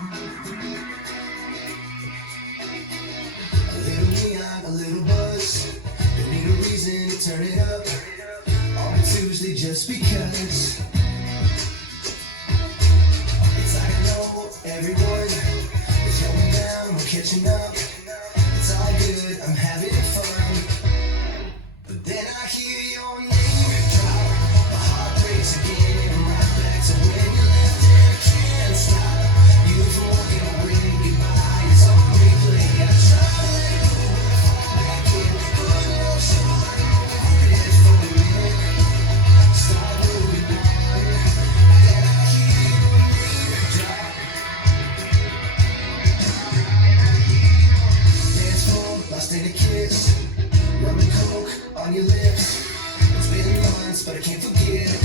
A little neon, a little buzz. Don't need a reason to turn it up. On Tuesday just because. It's like I know everyone is going down, we're catching up. It's all good, I'm having fun. But then I hear your name drop. My heart breaks again and I'm right back to when you left and I can't stop. You from walking away, goodbye, it's on replay. I try to let it go, but I fall back in. Put no short over it for a minute. Start moving on. Then I hear your name drop. Dance floor, lost in a kiss. Rum and coke on your lips. It's been months, but I can't forget.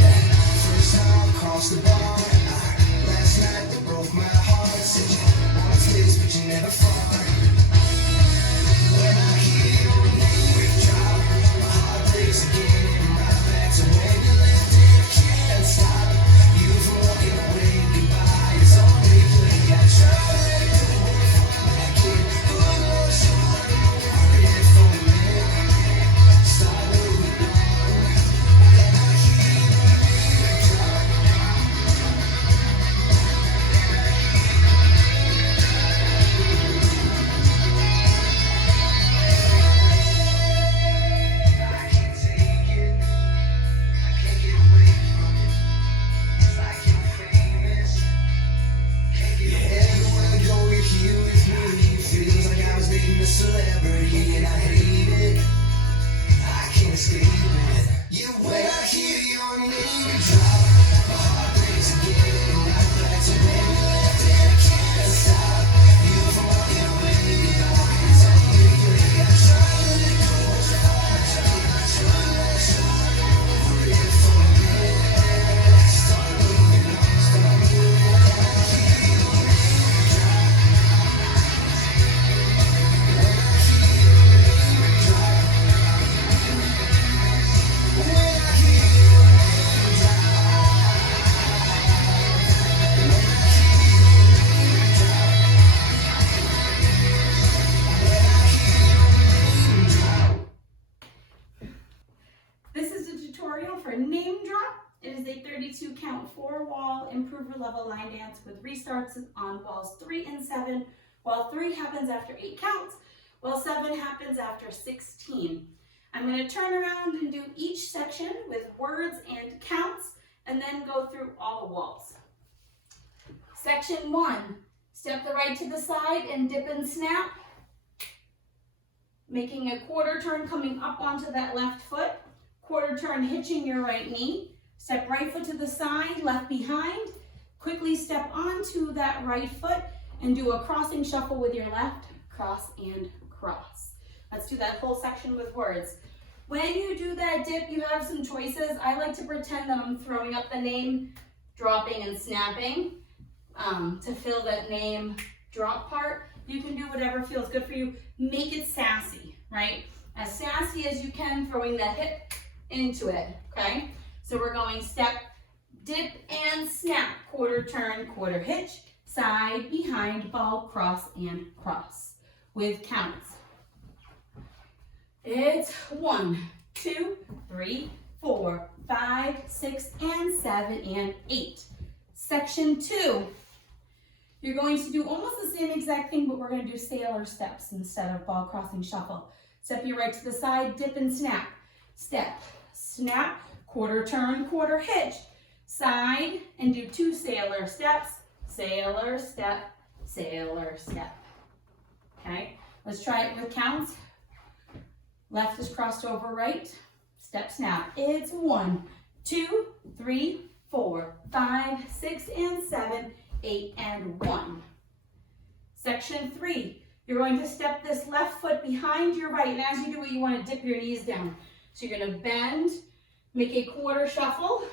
That first time across the bar. Last night that broke my heart. Said you once this, but you never fought. When I hear your name drop, my heart breaks again and I'm right back to when you left and I can't stop. You from walking away, goodbye, it's on replay. I try to let it go, but I fall back in. Put no short over it for a minute. Start moving on. Then I hear your name drop. I can't take it. I can't get away from it. It's like you're famous. Can't get away. Everywhere I go, you're here with me. Feels like I was dating a celebrity and I hate it. I can't escape it. Yeah, when I hear your name drop, my heart breaks again and I'm right back to when you left and I can't stop. You from walking away, goodbye, it's on replay. I try to let it go, I try to let short over it for a minute. Start moving on, start moving on. I hear your name drop. When I hear your name drop. When I hear your name drop. When I hear your name drop. When I hear your name drop. This is a tutorial for Name Drop. It is a 32 count 4-wall improver level line dance with restarts on walls 3 and 7. Wall 3 happens after 8 counts. Wall 7 happens after 16. I'm going to turn around and do each section with words and counts and then go through all the walls. Section 1. Step the right to the side and dip and snap. Making a quarter turn coming up onto that left foot. Quarter turn hitching your right knee. Step right foot to the side, left behind. Quickly step onto that right foot and do a crossing shuffle with your left. Cross and cross. Let's do that whole section with words. When you do that dip, you have some choices. I like to pretend that I'm throwing up the name, dropping and snapping to fill that name drop part. You can do whatever feels good for you. Make it sassy, right? As sassy as you can, throwing that hip into it, okay? So we're going step, dip, and snap. Quarter turn, quarter hitch, side, behind, ball, cross, and cross with counts. It's 1, 2, 3, 4, 5, 6, and 7, and 8. Section 2. You're going to do almost the same exact thing, but we're going to do sailor steps instead of ball crossing shuffle. Step your right to the side, dip and snap. Step, snap, quarter turn, quarter hitch, side, and do 2 sailor steps, sailor step, sailor step. Okay, let's try it with counts. Left is crossed over right, step, snap. It's 1, 2, 3, 4, 5, 6, and 7, 8, and 1. Section 3, you're going to step this left foot behind your right, and as you do it, you want to dip your knees down. So you're going to bend, make a quarter shuffle,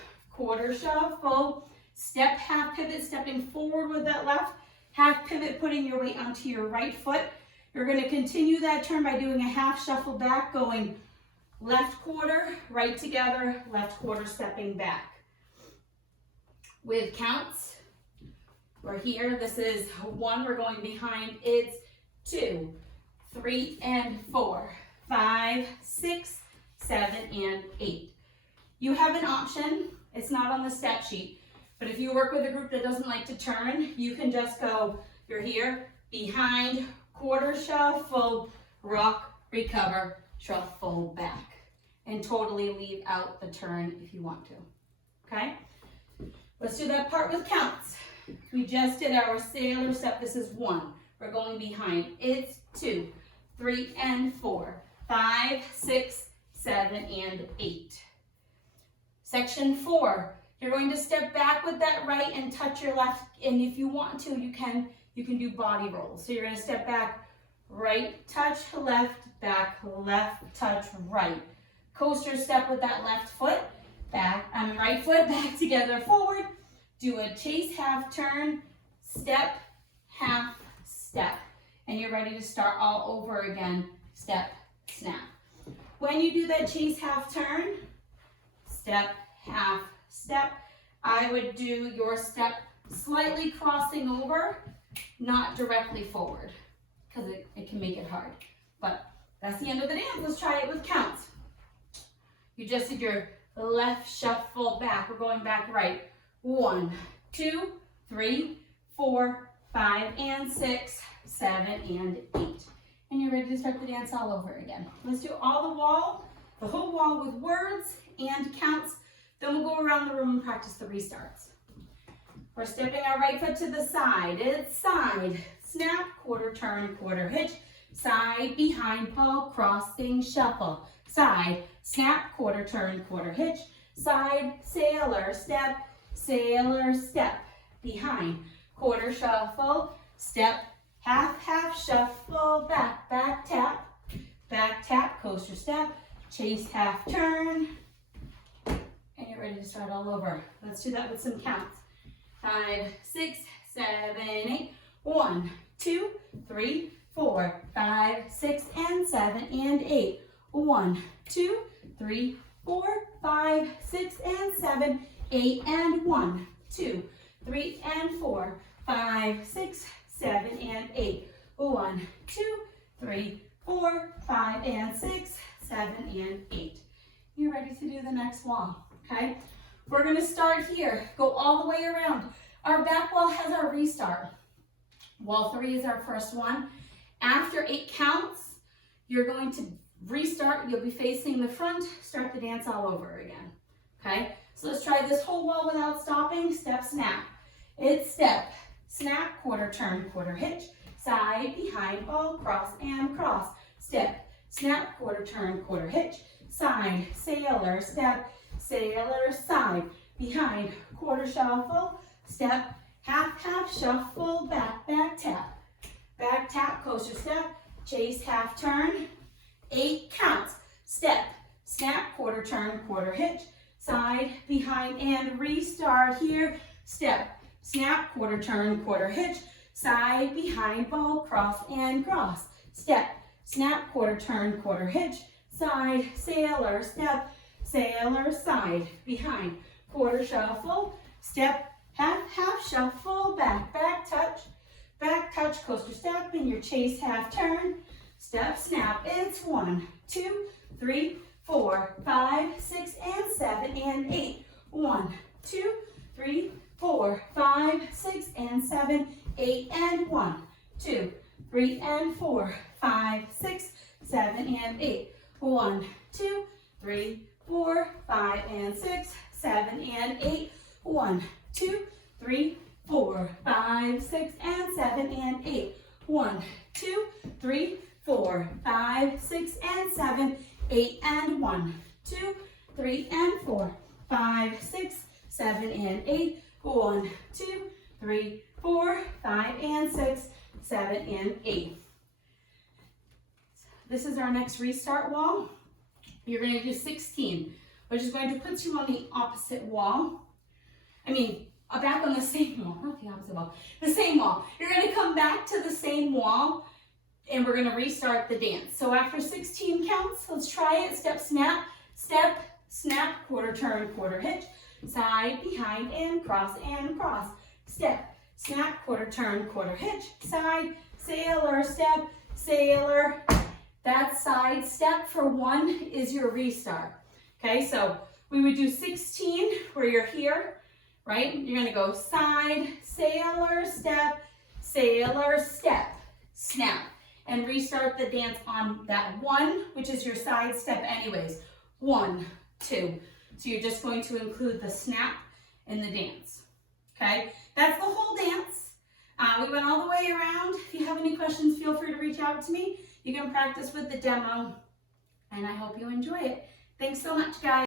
step, half pivot, stepping forward with that left, half pivot, putting your weight onto your right foot. You're going to continue that turn by doing a half shuffle back, going left quarter, right together, left quarter, stepping back. with counts. We're here, this is 1, we're going behind, it's 2, 3 and 4, 5, 6, 7 and 8. You have an option, it's not on the step sheet, but if you work with a group that doesn't like to turn, you can just go, you're here, behind, quarter shuffle, rock, recover, shuffle back. And totally leave out the turn if you want to, okay? Let's do that part with counts. We just did our sailor step, this is 1. We're going behind, it's 2, 3 and 4, 5, 6, 7 and 8. Section 4, you're going to step back with that right and touch your left, and if you want to, you can do body rolls. So you're going to step back, right, touch, left, back, left, touch, right. Coaster step with that left foot, right foot, back together, forward. Do a chase, half turn, step, half, step. And you're ready to start all over again, step, snap. When you do that chase, half turn, step, half, step, I would do your step slightly crossing over, not directly forward, because it can make it hard. But that's the end of the dance. Let's try it with counts. You just did your left shuffle back. We're going back right. 1, 2, 3, 4, 5, and 6, 7, and 8. And you're ready to start the dance all over again. Let's do all the whole wall with words and counts. Then we'll go around the room and practice the restarts. We're stepping our right foot to the side. It's side, snap, quarter turn, quarter hitch. Side, behind, ball, crossing, shuffle. Side, snap, quarter turn, quarter hitch. Side, sailor, step, behind, quarter shuffle, step, half, half, shuffle, back, back tap, coaster step, chase, half turn, and you're ready to start all over. Let's do that with some counts. 5, 6, 7, 8, 1, 2, 3, 4, 5, 6, and 7, and 8. 1, 2, 3, 4, 5, 6, and 7, 8, and 1, 2, 3, and 4, 5, 6, 7, and 8. 1, 2, 3, 4, 5, and 6, 7, and 8. You're ready to do the next wall, okay? We're gonna start here, go all the way around. Our back wall has our restart. Wall 3 is our first one. After 8 counts, you're going to restart. You'll be facing the front, start the dance all over again, okay? So let's try this whole wall without stopping. Step, snap. It's step, snap, quarter turn, quarter hitch. Side, behind, ball, cross, and cross. Step, snap, quarter turn, quarter hitch. Side, sailor, step, sailor, side. Behind, quarter shuffle. Step, half, half, shuffle, back, back tap. Back tap, coaster step, chase, half turn. 8 counts. Step, snap, quarter turn, quarter hitch. Side, behind, and restart here. Step, snap, quarter turn, quarter hitch. Side, behind, ball, cross, and cross. Step, snap, quarter turn, quarter hitch. Side, sailor, step, sailor, side. Behind, quarter shuffle. Step, half, half, shuffle, back, back touch, coaster step, and your chase, half turn. Step, snap, it's 1, 2, 3, 4, 5, 6, and 7, and 8. 1, 2, 3, 4, 5, 6, and 7, 8, and 1, 2, 3, and 4, 5, 6, 7, and 8. 1, 2, 3, 4, 5, and 6, 7, and 8. 1, 2, 3, 4, 5, 6, and 7, and 8. 1, 2, 3, 4, 5, 6, and 7, 8, and 1, 2, 3, and 4, 5, 6, 7, and 8. 1, 2, 3, 4, 5, and 6, 7, and 8. This is our next restart wall. You're going to do 16, which is going to put you on the opposite wall. Back on the same wall, not the opposite wall, the same wall. You're going to come back to the same wall, and we're going to restart the dance. So after 16 counts, let's try it. Step, snap, step, snap, quarter turn, quarter hitch, side, behind, and cross, step, snap, quarter turn, quarter hitch, side, sailor, step, sailor. That side step for 1 is your restart. Okay, so we would do 16 where you're here, right? You're gonna go side, sailor, step, snap, and restart the dance on that 1, which is your side step anyways. 1, 2. So you're just going to include the snap in the dance. Okay, that's the whole dance. We went all the way around. If you have any questions, feel free to reach out to me. You can practice with the demo, and I hope you enjoy it. Thanks so much, guys.